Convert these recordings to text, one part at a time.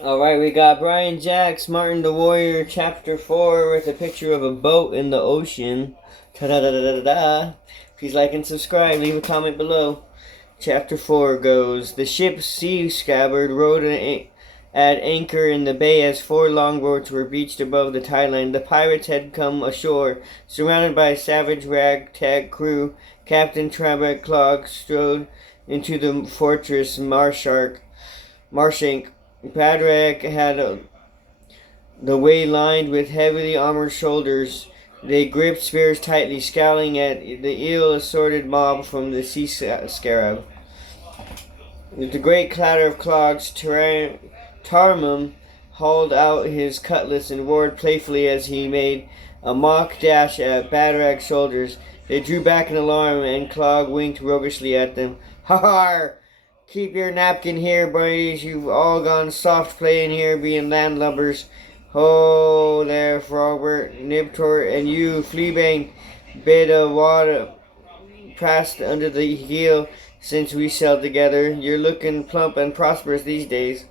Alright, we got Brian Jacks, Martin the Warrior, Chapter 4, with a picture of a boat in the ocean. Ta-da-da-da-da-da. Please like and subscribe, leave a comment below. Chapter 4 goes, the ship's sea scabbard rode at anchor in the bay as four longboats were beached above the tide line. The pirates had come ashore, surrounded by a savage ragtag crew. Captain Trebek Clog strode into the fortress Marshank. Padraig had the way lined with heavily armored soldiers. They gripped spears tightly, scowling at the ill-assorted mob from the sea scarab. With the great clatter of clogs, Tarmum hauled out his cutlass and roared playfully as he made a mock dash at Badrag's soldiers. They drew back in alarm, and Clog winked roguishly at them. "Ha ha! Keep your napkin here, boys. You've all gone soft playing here, being landlubbers. Ho there, Frogbert, Nibtor, and you, Fleabane, bit of water passed under the heel since we sailed together. You're looking plump and prosperous these days.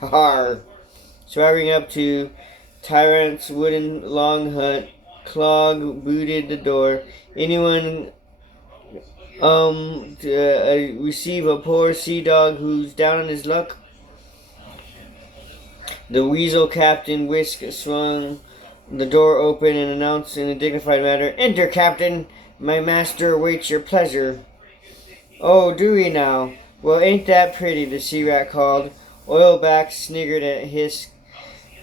Ha ha!" Swaggering up to Tyrant's wooden long hut, Clog booted the door. "Anyone to receive a poor sea dog who's down on his luck?" The weasel captain Whisk swung the door open and announced in a dignified manner, "Enter, Captain. My master awaits your pleasure." "Oh, do we now? Well, ain't that pretty?" the sea rat called. Oilback sniggered at his.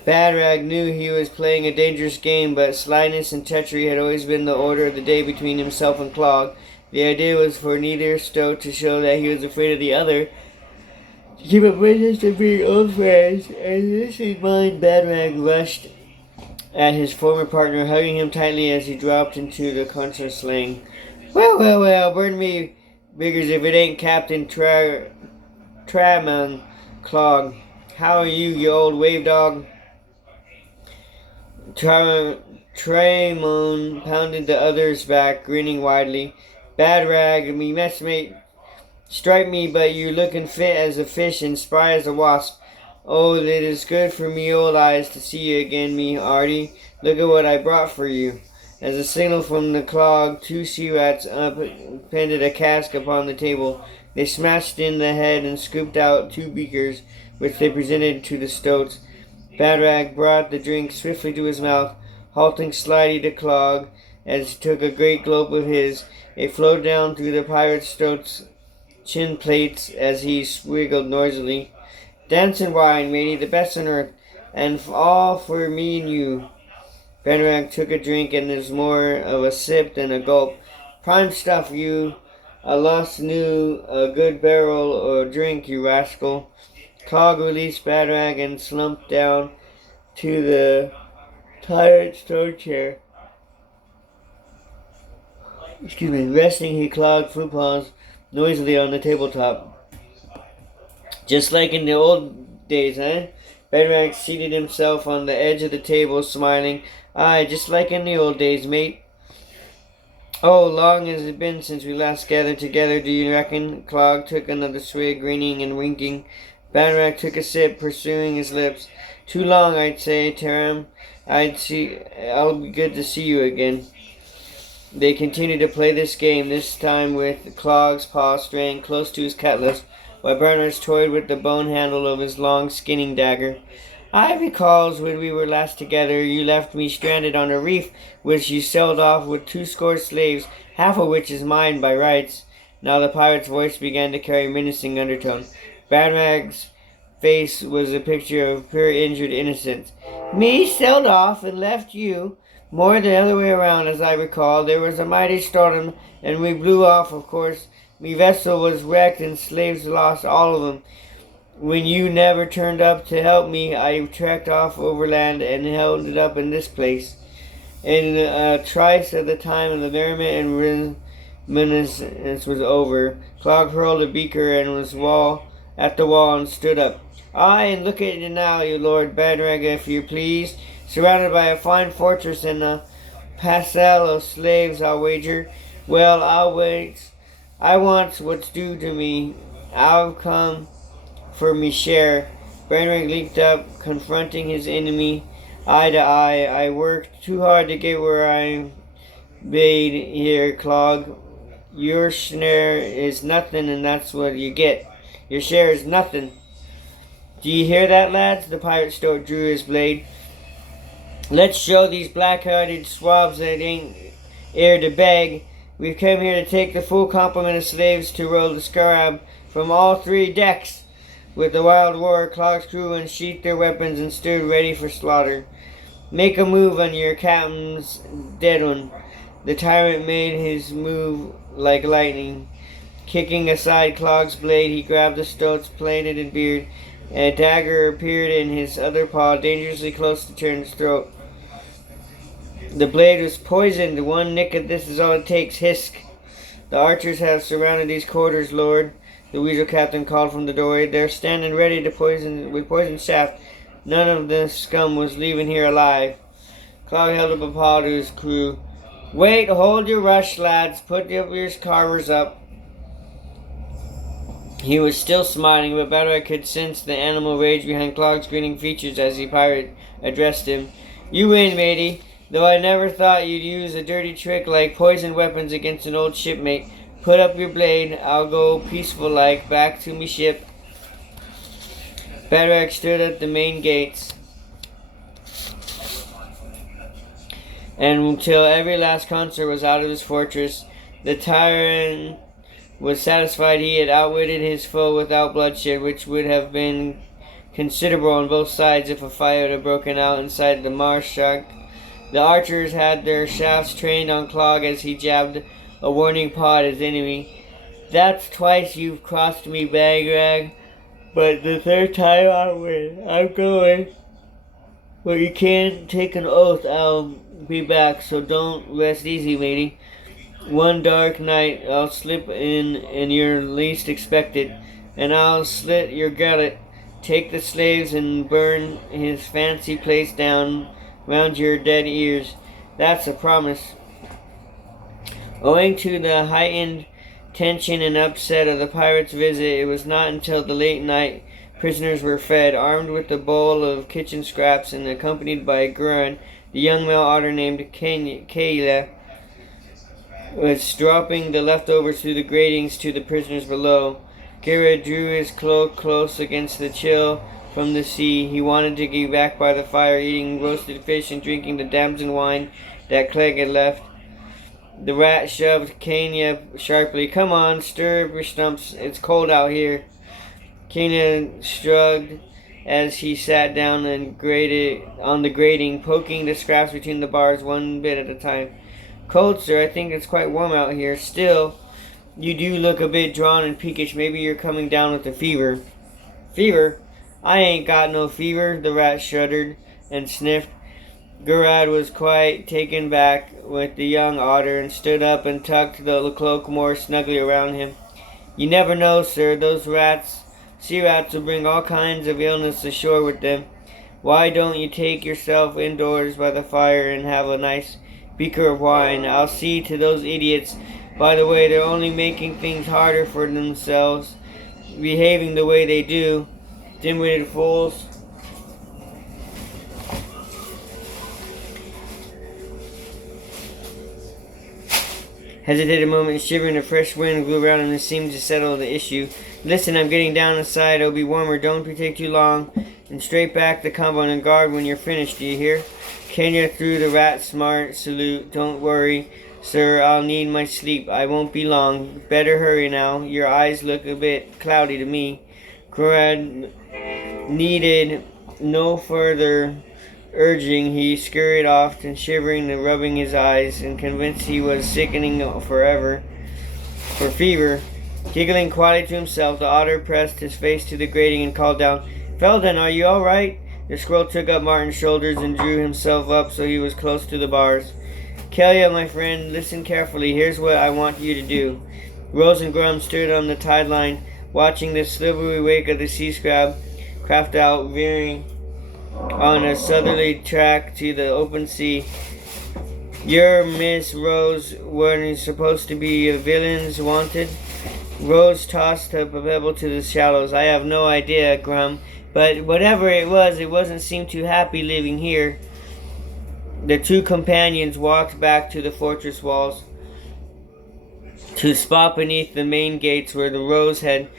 Badrag knew he was playing a dangerous game, but slyness and treachery had always been the order of the day between himself and Clog. The idea was for neither stoat to show that he was afraid of the other, to keep a witness to being old friends, and this in mind, Badrag rushed at his former partner, hugging him tightly as he dropped into the conscious sling. Well, burn me biggers if it ain't Captain Tramon Clog. How are you old wave dog?" Tramon pounded the other's back, grinning widely. "Badrag, me messmate, strike me, but you looking fit as a fish and spry as a wasp. Oh, it is good for me old eyes to see you again, me hearty. Look at what I brought for you." As a signal from the Clog, two sea rats appended a cask upon the table. They smashed in the head and scooped out two beakers, which they presented to the stoats. Badrag brought the drink swiftly to his mouth, halting slightly to Clog as he took a great gulp of his. It flowed down through the pirate stoat's chin plates as he swiggled noisily. "Dance and wine, matey, the best on earth, and all for me and you." Badrag took a drink, and there's more of a sip than a gulp. "Prime stuff, you. A lost knew a good barrel or drink, you rascal." Clog released Badrag and slumped down to the tired stone chair. Resting, he clogged footpaws noisily on the tabletop. "Just like in the old days, eh?" Badrag seated himself on the edge of the table, smiling. "Aye, just like in the old days, mate." "Oh, long has it been since we last gathered together, do you reckon?" Clog took another swig, grinning and winking. Badrag took a sip, pursuing his lips. "Too long, I'd say, Taram. I'll be good to see you again." They continued to play this game, this time with Clog's paw straying close to his cutlass, while Berners toyed with the bone handle of his long skinning dagger. "I recalls when we were last together, you left me stranded on a reef, which you sailed off with 200 slaves, half of which is mine by rights." Now the pirate's voice began to carry menacing undertone. Badrag's face was a picture of pure injured innocence. "Me sailed off and left you. More the other way around, as I recall. There was a mighty storm, and we blew off, of course. Me vessel was wrecked, and slaves lost, all of them. When you never turned up to help me, I trekked off overland and held it up in this place." In a trice of the time of the merriment and reminiscence was over, Clog hurled a beaker and was at the wall and stood up. "Aye, and look at you now, you Lord Badrag, if you please. Surrounded by a fine fortress and a passel of slaves, I'll wager. Well, I'll wait. I want what's due to me. I'll come for me share. Bernard leaped up, confronting his enemy eye to eye. I worked too hard to get where I made here, Clog. Your share is nothing, and that's what you get. Your share is nothing. Do you hear that, lads? The pirate stoat drew his blade. Let's show these black-hearted swabs that ain't here to beg. We've come here to take the full complement of slaves to roll the Scarab from all 3 decks. With the wild roar, Clog's crew unsheathed their weapons and stood ready for slaughter. Make a move on your captain's dead one. The tyrant made his move like lightning. Kicking aside Clog's blade, he grabbed the stoat's plated beard. A dagger appeared in his other paw, dangerously close to Turn's throat. The blade was poisoned. One nick of this is all it takes. Hisk. The archers have surrounded these quarters, Lord. The weasel captain called from the doorway. They're standing ready to poison shaft. None of the scum was leaving here alive. Clog held up a paw to his crew. Wait, hold your rush, lads. Put your carvers up. He was still smiling, but Badrak could sense the animal rage behind Clog's grinning features as the pirate addressed him. You win, matey. Though I never thought you'd use a dirty trick like poisoned weapons against an old shipmate. Put up your blade. I'll go peaceful-like back to me ship. Badrak stood at the main gates, and until every last consort was out of his fortress, the tyrant was satisfied he had outwitted his foe without bloodshed, which would have been considerable on both sides if a fight had broken out inside the Marshak. The archers had their shafts trained on Clog as he jabbed a warning paw at his enemy. That's twice you've crossed me, Bagrag, but the 3rd time I win. I'm going. But you can't take an oath I'll be back, so don't rest easy, matey. One dark night I'll slip in your least expect it, and I'll slit your gullet, take the slaves and burn his fancy place down round your dead ears. That's a promise. Owing to the heightened tension and upset of the pirates' visit, it was not until the late night prisoners were fed, armed with a bowl of kitchen scraps and accompanied by Guran, the young male otter named Kayla, was dropping the leftovers through the gratings to the prisoners below. Gira drew his cloak close against the chill from the sea. He wanted to get back by the fire, eating roasted fish and drinking the damson wine that Clegg had left. The rat shoved Kenya sharply. Come on, stir up your stumps. It's cold out here. Kenya shrugged as he sat down and grated on the grating, poking the scraps between the bars one bit at a time. Cold, sir. I think it's quite warm out here. Still, you do look a bit drawn and peakish. Maybe you're coming down with a fever. Fever? I ain't got no fever. The rat shuddered and sniffed. Gurad was quite taken back with the young otter and stood up and tucked the cloak more snugly around him. You never know, sir. Those sea rats will bring all kinds of illness ashore with them. Why don't you take yourself indoors by the fire and have a nice beaker of wine? I'll see to those idiots. By the way, they're only making things harder for themselves, behaving the way they do. Dim-witted fools. Hesitated a moment, shivering. A fresh wind blew around and it seemed to settle the issue. Listen, I'm getting down inside. It'll be warmer. Don't take too long. And straight back the combo and guard when you're finished. Do you hear? Kenya threw the rat smart salute. Don't worry, sir. I'll need my sleep. I won't be long. Better hurry now. Your eyes look a bit cloudy to me. Conrad needed no further urging. He scurried off and shivering and rubbing his eyes and convinced he was sickening forever for fever. Giggling quietly to himself, the otter pressed his face to the grating and called down, Felden, are you all right? The squirrel took up Martin's shoulders and drew himself up so he was close to the bars. Kelia, my friend, listen carefully. Here's what I want you to do. Rose and Grum stood on the tide line, watching the slivery wake of the sea crab craft out, veering on a southerly track to the open sea. Your Miss Rose weren't supposed to be villains wanted? Rose tossed a pebble to the shallows. I have no idea, Grum. But whatever it wasn't seem too happy living here. The two companions walked back to the fortress walls, to the spot beneath the main gates where the Rose had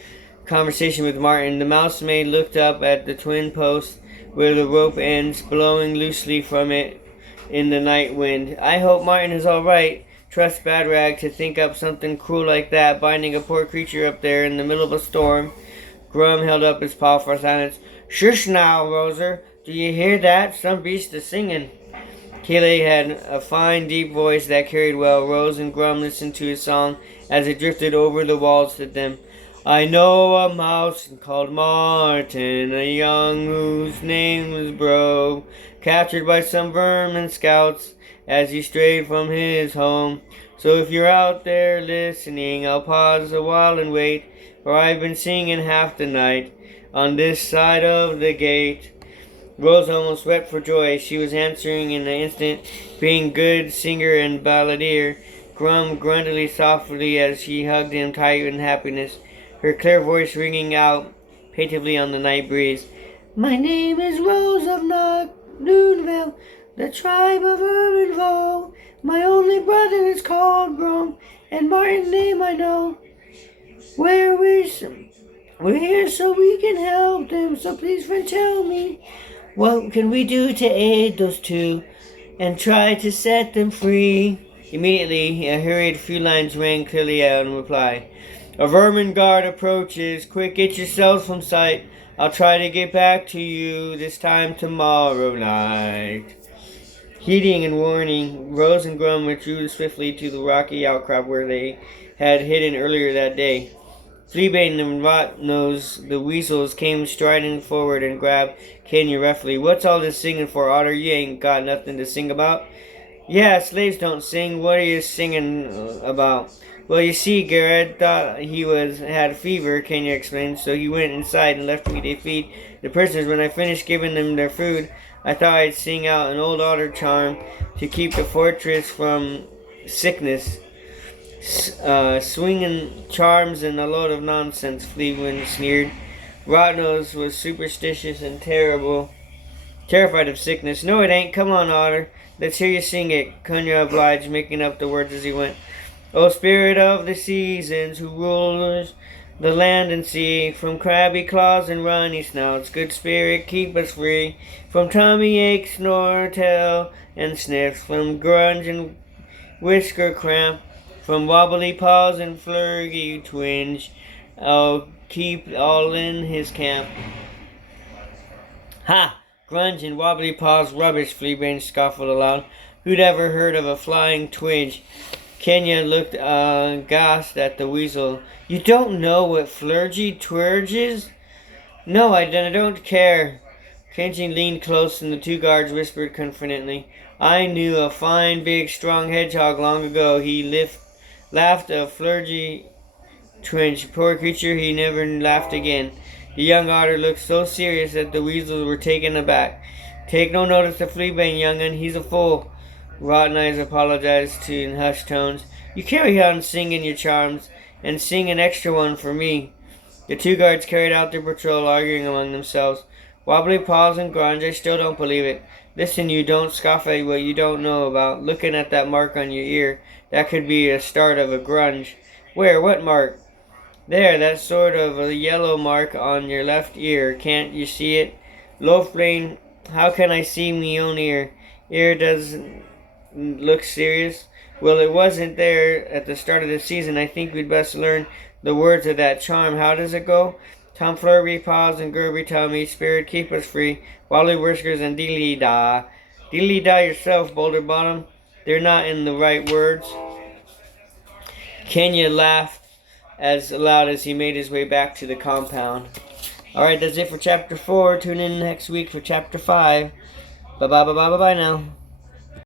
conversation with Martin. The mousemaid looked up at the twin post where the rope ends, blowing loosely from it in the night wind. I hope Martin is all right. Trust Badrag to think up something cruel like that, binding a poor creature up there in the middle of a storm. Grum held up his paw for silence. Shush now, Roser. Do you hear that? Some beast is singing. Keeley had a fine, deep voice that carried well. Rose and Grum listened to his song as it drifted over the walls to them. I know a mouse called Martin, a young whose name was Bro, captured by some vermin scouts as he strayed from his home. So if you're out there listening, I'll pause a while and wait, for I've been singing half the night on this side of the gate. Rose almost wept for joy. She was answering in an instant, being good singer and balladeer. Grum grunted softly as she hugged him tight in happiness, her clear voice ringing out plaintively on the night breeze. My name is Rose of Noonville, the tribe of Urbanville. My only brother is called Grum, and Martin's name I know. We're here so we can help them, so please friend tell me, what can we do to aid those two and try to set them free? Immediately, a hurried few lines rang clearly out in reply. A vermin guard approaches. Quick, get yourselves from sight. I'll try to get back to you this time tomorrow night. Heeding and warning, Rose and Grum withdrew swiftly to the rocky outcrop where they had hidden earlier that day. Fleabane and Rotnose, the weasels, came striding forward and grabbed Kenya roughly. What's all this singing for, Otter? You ain't got nothing to sing about? Yeah, slaves don't sing. What are you singing about? Well, you see, Garrett thought he had fever, Kenya explained, so he went inside and left me to feed the prisoners. When I finished giving them their food, I thought I'd sing out an old otter charm to keep the fortress from sickness. Swinging charms and a load of nonsense, Fleetwood sneered. Rotnose was superstitious and terrified of sickness. No, it ain't. Come on, Otter. Let's hear you sing it, Kenya obliged, making up the words as he went. O spirit of the seasons, who rulers the land and sea, from crabby claws and runny snouts, good spirit, keep us free from tummy ache, snore, tail, and sniffs, from grunge and whisker cramp, from wobbly paws and flurgy twinge. I'll keep all in his camp. Ha! Grunge and wobbly paws, rubbish, Fleabane scoffed aloud. Who'd ever heard of a flying twinge? Kenya looked aghast at the weasel. You don't know what flurgy twirge is? No, I don't care. Kenya leaned close and the two guards whispered confidently. I knew a fine, big, strong hedgehog long ago. He laughed a flurgy twinge. Poor creature, he never laughed again. The young otter looked so serious that the weasels were taken aback. Take no notice of Fleabane, young'un. He's a fool. Rotten Eyes apologized in hushed tones. You carry on singing your charms, and sing an extra one for me. The two guards carried out their patrol, arguing among themselves. Wobbly paws and grunge, I still don't believe it. Listen, you don't scoff at what you don't know about. Looking at that mark on your ear, that could be a start of a grunge. Where? What mark? There, that sort of a yellow mark on your left ear. Can't you see it? Loafbrain, how can I see me own ear? Ear doesn't look serious. Well, it wasn't there at the start of the season. I think we'd best learn the words of that charm. How does it go? Tom Flurry, paws and Gerby tummy, spirit keep us free. Wally whiskers and dealy da. Dealy da yourself, Boulder Bottom. They're not in the right words. Kenya laughed as loud as he made his way back to the compound. Alright, that's it for chapter 4. Tune in next week for chapter 5. Bye-bye now.